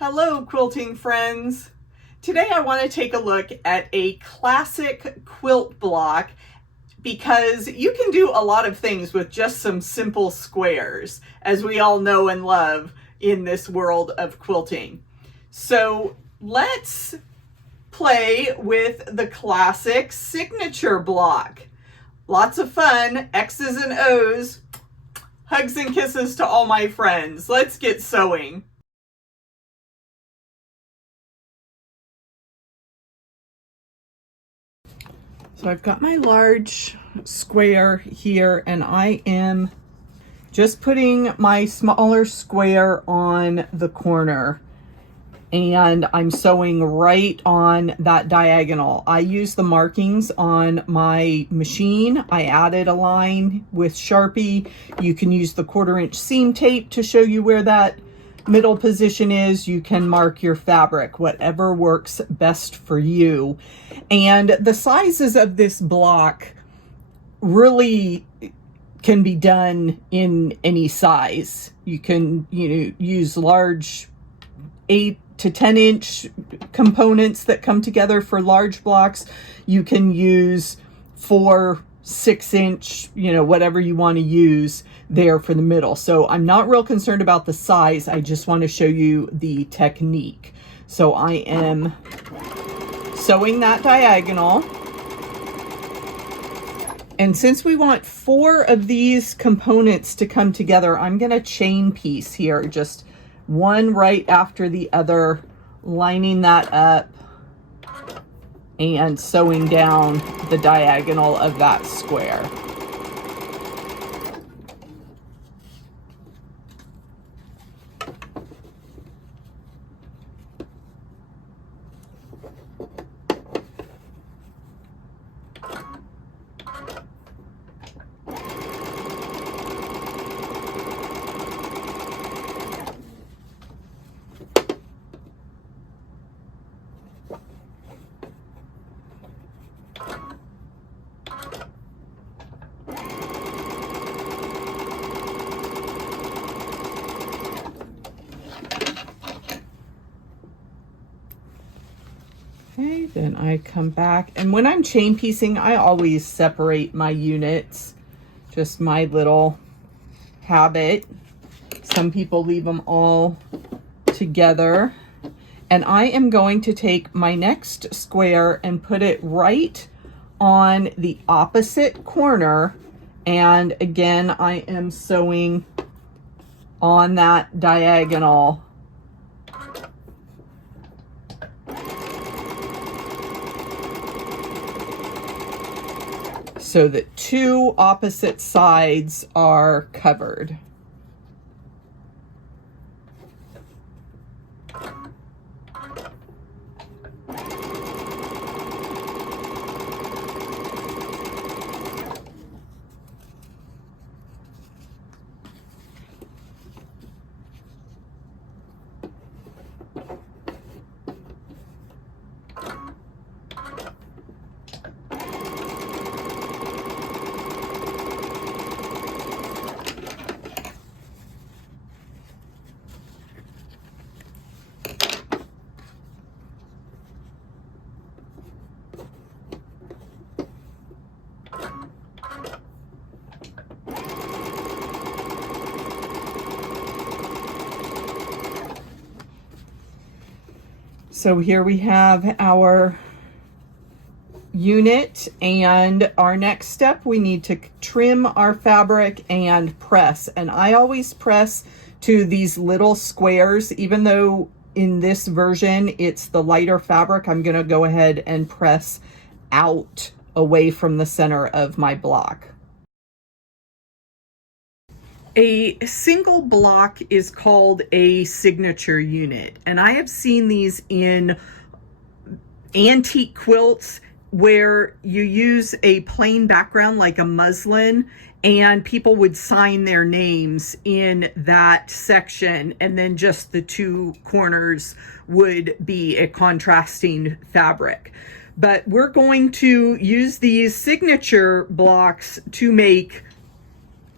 Hello, quilting friends. Today I want to take a look at a classic quilt block because you can do a lot of things with just some simple squares, as we all know and love in this world of quilting. So let's play with the classic signature block. Lots of fun, X's and O's. Hugs and kisses to all my friends. Let's get sewing. So I've got my large square here and I am just putting my smaller square on the corner and I'm sewing right on that diagonal. I use the markings on my machine. I added a line with Sharpie. You can use the 1/4" seam tape to show you where that middle position is. You can mark your fabric, whatever works best for you. And the sizes of this block really can be done in any size. You can, use large 8 to 10" components that come together for large blocks. You can use 4, 6", whatever you want to use there for the middle. So I'm not real concerned about the size. I just want to show you the technique. So I am sewing that diagonal. And since we want 4 of these components to come together, I'm going to chain piece here, just one right after the other, lining that up and sewing down the diagonal of that square. Okay, then I come back, and when I'm chain piecing, I always separate my units, just my little habit. Some people leave them all together. And I am going to take my next square and put it right on the opposite corner. And again, I am sewing on that diagonal. So that 2 opposite sides are covered. So here we have our unit, and our next step, we need to trim our fabric and press. And I always press to these little squares, even though in this version it's the lighter fabric. I'm going to go ahead and press out away from the center of my block. A single block is called a signature unit, and I have seen these in antique quilts where you use a plain background like a muslin, and people would sign their names in that section, and then just the 2 corners would be a contrasting fabric. But we're going to use these signature blocks to make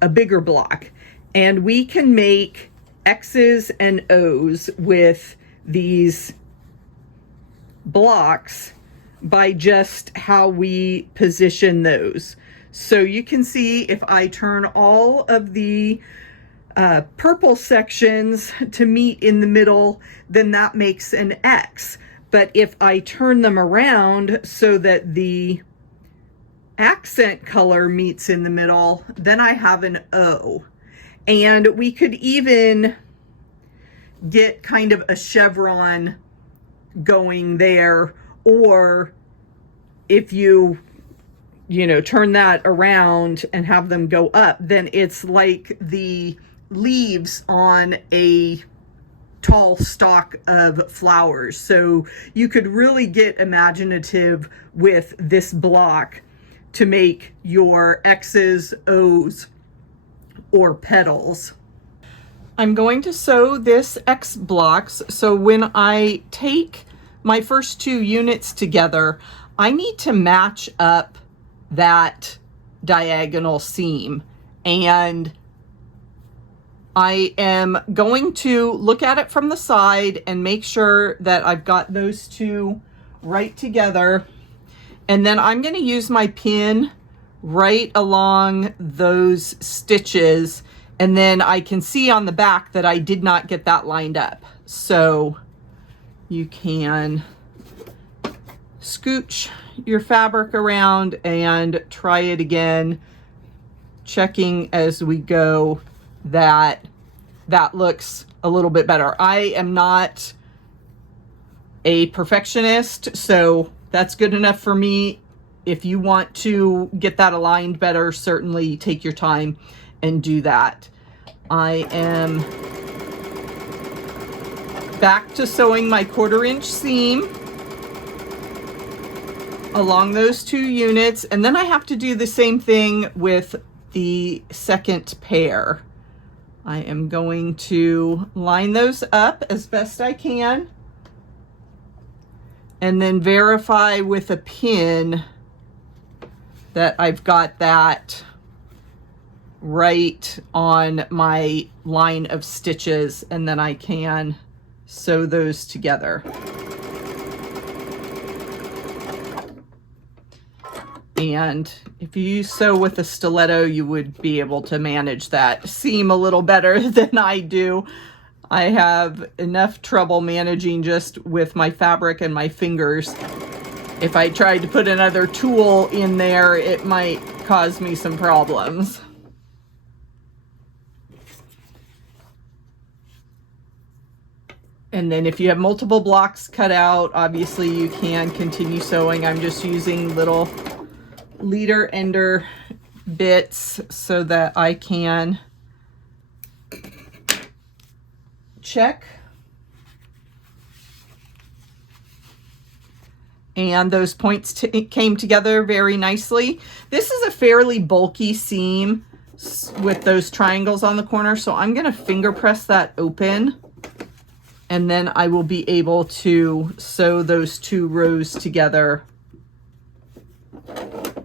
a bigger block. And we can make X's and O's with these blocks by just how we position those. So you can see if I turn all of the purple sections to meet in the middle, then that makes an X. But if I turn them around so that the accent color meets in the middle, then I have an O. And we could even get kind of a chevron going there, or if you turn that around and have them go up, then it's like the leaves on a tall stalk of flowers. So you could really get imaginative with this block to make your X's, O's, or petals. I'm going to sew this X blocks, so when I take my first two units together, I need to match up that diagonal seam, and I am going to look at it from the side and make sure that I've got those two right together, and then I'm going to use my pin right along those stitches, and then I can see on the back that I did not get that lined up. So you can scooch your fabric around and try it again, checking as we go that that looks a little bit better. I am not a perfectionist, so that's good enough for me. If you want to get that aligned better, certainly take your time and do that. I am back to sewing my 1/4 inch seam along those two units, and then I have to do the same thing with the second pair. I am going to line those up as best I can and then verify with a pin that I've got that right on my line of stitches, and then I can sew those together. And if you sew with a stiletto, you would be able to manage that seam a little better than I do. I have enough trouble managing just with my fabric and my fingers. If I tried to put another tool in there, it might cause me some problems. And then if you have multiple blocks cut out, obviously you can continue sewing. I'm just using little leader ender bits so that I can check. And those points came together very nicely. This is a fairly bulky seam with those triangles on the corner, so I'm going to finger press that open, and then I will be able to sew those two rows together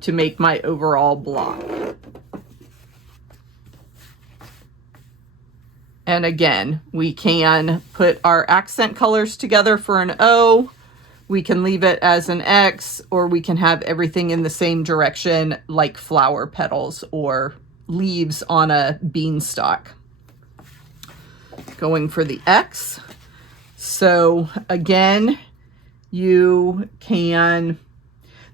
to make my overall block. And again, we can put our accent colors together for an O. We can leave it as an X, or we can have everything in the same direction like flower petals or leaves on a beanstalk. Going for the X. So again, you can,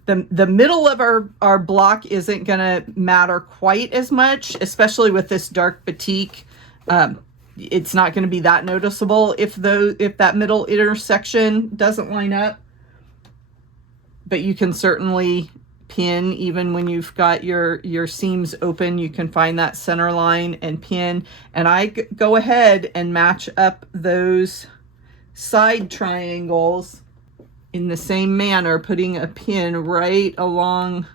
the middle of our block isn't gonna matter quite as much, especially with this dark batik. It's not going to be that noticeable if that middle intersection doesn't line up, but you can certainly pin even when you've got your seams open. You can find that center line and pin, and I go ahead and match up those side triangles in the same manner, putting a pin right along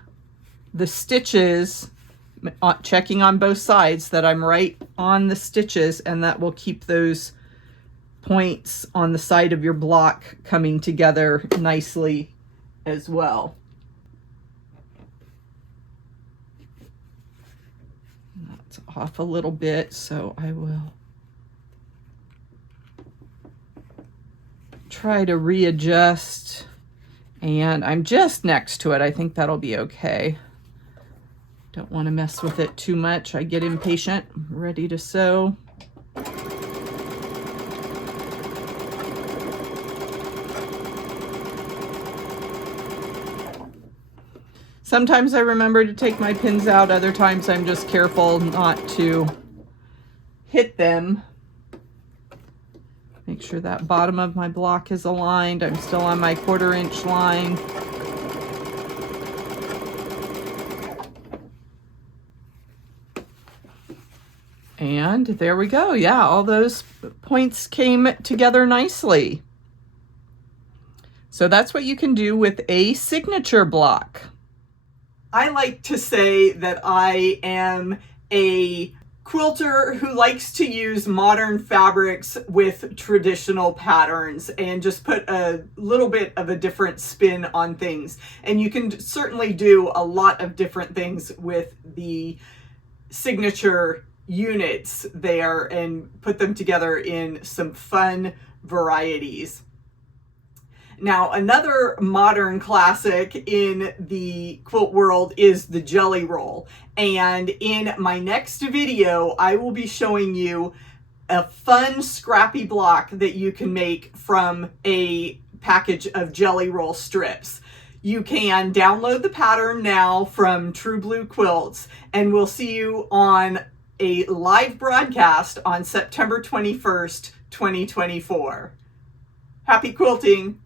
the stitches, checking on both sides that I'm right on the stitches, and that will keep those points on the side of your block coming together nicely as well. That's off a little bit, so I will try to readjust, and I'm just next to it. I think that'll be okay. Don't want to mess with it too much. I get impatient. I'm ready to sew. Sometimes I remember to take my pins out. Other times I'm just careful not to hit them. Make sure that bottom of my block is aligned. I'm still on my 1/4 inch line. And there we go. Yeah, all those points came together nicely. So that's what you can do with a signature block. I like to say that I am a quilter who likes to use modern fabrics with traditional patterns and just put a little bit of a different spin on things. And you can certainly do a lot of different things with the signature units there and put them together in some fun varieties. Now, another modern classic in the quilt world is the jelly roll. And in my next video, I will be showing you a fun scrappy block that you can make from a package of jelly roll strips. You can download the pattern now from True Blue Quilts, and we'll see you on a live broadcast on September 21st, 2024. Happy quilting!